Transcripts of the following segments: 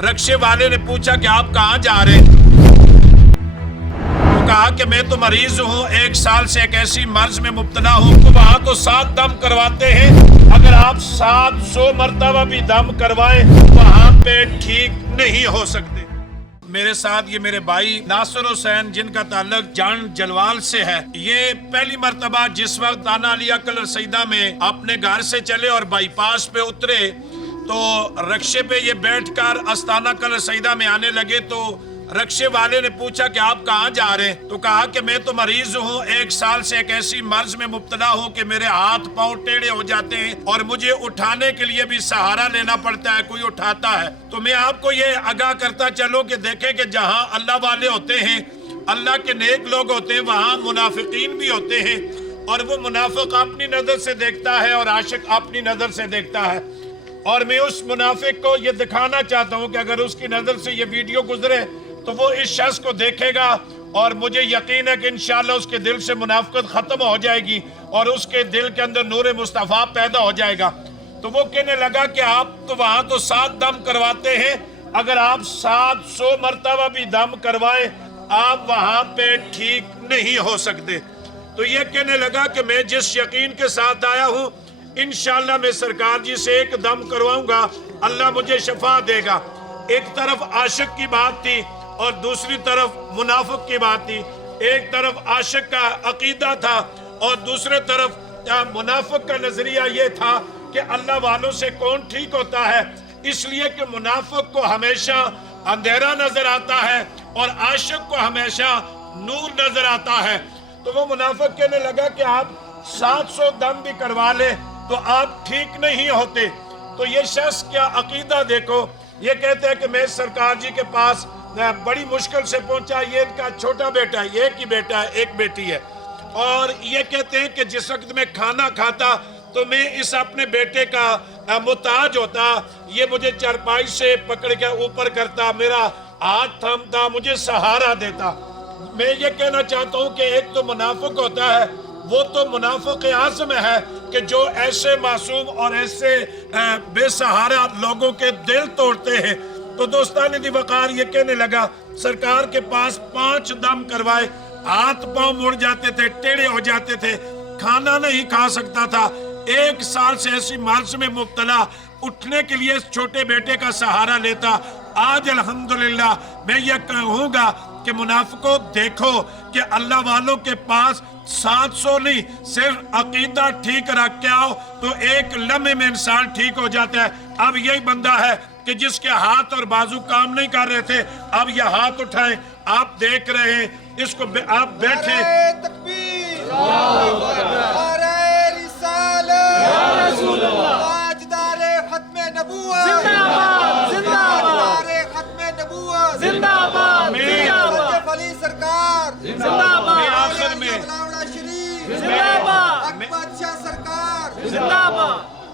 रक्शे वाले ने पूछा कि आप कहाँ जा रहे हैं? तो कहा कि मैं तो मरीज हूँ, 1 साल से एक ऐसी मर्ज में मुब्तला हूँ। तो वहाँ तो 7 दम करवाते हैं, अगर आप 700 मरतबा भी दम करवाएं वहाँ पे ठीक नहीं हो सकते। मेरे साथ ये मेरे भाई नासिर हुसैन जिनका ताल्लुक जान जलवाल से है, ये पहली मर्तबा जिस वक्त दाना अली अकल रसीदा में अपने घर से चले और बाईपास पे उतरे तो रक्शे पे ये बैठकर अस्ताना कल रसीदा में आने लगे। तो रक्शे वाले ने पूछा कि आप कहाँ जा रहे हैं? तो कहा कि मैं तो मरीज हूँ, 1 साल से एक ऐसी मर्ज में मुब्तला हूँ कि मेरे हाथ पांव टेढ़े हो जाते हैं और मुझे उठाने के लिए भी सहारा लेना पड़ता है, कोई उठाता है। तो मैं आपको ये आगाह करता चलूं कि देखें कि जहाँ अल्लाह वाले होते हैं, अल्लाह के नेक लोग होते हैं, वहाँ मुनाफिकीन भी होते हैं। और वो मुनाफिक अपनी नजर से देखता है और आशिक अपनी नजर से देखता है। और मैं उस मुनाफिक को ये दिखाना चाहता हूँ कि अगर उसकी नजर से ये वीडियो गुजरे तो वो इस शख्स को देखेगा और मुझे यकीन है कि इंशाअल्लाह उसके दिल से मुनाफिकत खत्म हो जाएगी और उसके दिल के अंदर नूर मुस्तफा पैदा हो जाएगा। तो वो कहने लगा कि आप तो वहां तो 7 दम करवाते हैं, अगर आप 700 मरतबा भी दम करवाएं आप वहां पे ठीक नहीं हो सकते। तो ये कहने लगा कि मैं जिस यकीन के साथ आया हूँ इंशाअल्लाह मैं सरकार जी से एक दम करवाऊंगा, अल्लाह मुझे शफा देगा। एक तरफ आशिक की बात थी और दूसरी तरफ मुनाफिक की बात थी। एक तरफ आशिक का अकीदा था और दूसरे तरफ मुनाफिक का नजरिया ये था कि अल्लाह वालों से कौन ठीक होता है, इसलिए कि मुनाफिक को हमेशा अंधेरा नजर आता है और आशिक को हमेशा नूर नजर आता है। तो वो मुनाफिक कहने लगा कि आप 700 दम भी करवा ले तो आप ठीक नहीं होते। तो ये शख्स क्या अकीदा देखो, ये कहते हैं कि मैं सरकार जी के पास बड़ी मुश्किल से पहुंचा, ये इनका छोटा बेटा है, एक ही बेटा है, एक बेटी है। और ये कहते हैं कि जिस वक्त मैं खाना खाता तो मैं इस अपने बेटे का मुताज होता, ये मुझे चारपाई से पकड़ के ऊपर करता, मेरा हाथ थामता, मुझे सहारा देता। मैं ये कहना चाहता हूँ कि एक तो मुनाफिक होता है, वो तो मुनाफिक आज़म है कि जो ऐसे मासूम और ऐसे बेसहारा लोगों के दिल तोड़ते हैं। तो दोस्तान दी वकार ये कहने लगा सरकार के पास 5 दम करवाए, हाथ पांव मुड़ जाते थे, टेढ़े हो जाते थे, खाना नहीं खा सकता था। 1 साल से ऐसी मर्ज में मुब्तला, उठने के लिए छोटे बेटे का सहारा लेता। आज अल्हम्दुलिल्लाह मैं ये कहूँगा कि मुनाफिकों देखो कि अल्लाह वालों के पास 700 नहीं, सिर्फ अकीदा ठीक रख के आओ तो एक लम्हे में इंसान ठीक हो जाता है। अब यही बंदा है कि जिसके हाथ और बाजू काम नहीं कर रहे थे, अब ये हाथ उठाएं, आप देख रहे हैं इसको, आप बैठे।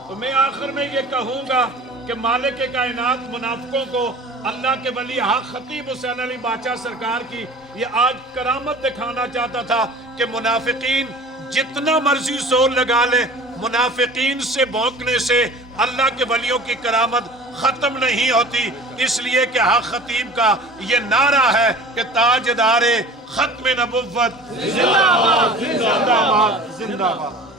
तो मैं आखिर में ये कहूँगा कि मालिक कायनात मुनाफिकों को अल्लाह के वली हक खतीब हुसैन अली बादशाह सरकार की ये आज करामत दिखाना चाहता था कि मुनाफिकीन जितना मर्जी जोर लगा ले, मुनाफिकीन से भौंकने से अल्लाह के वलियों की करामत खत्म नहीं होती। इसलिए कि हक खतीब का ये नारा है कि ताजदारे खत्म नबुव्वत जिंदाबाद जिंदाबाद जिंदाबाद।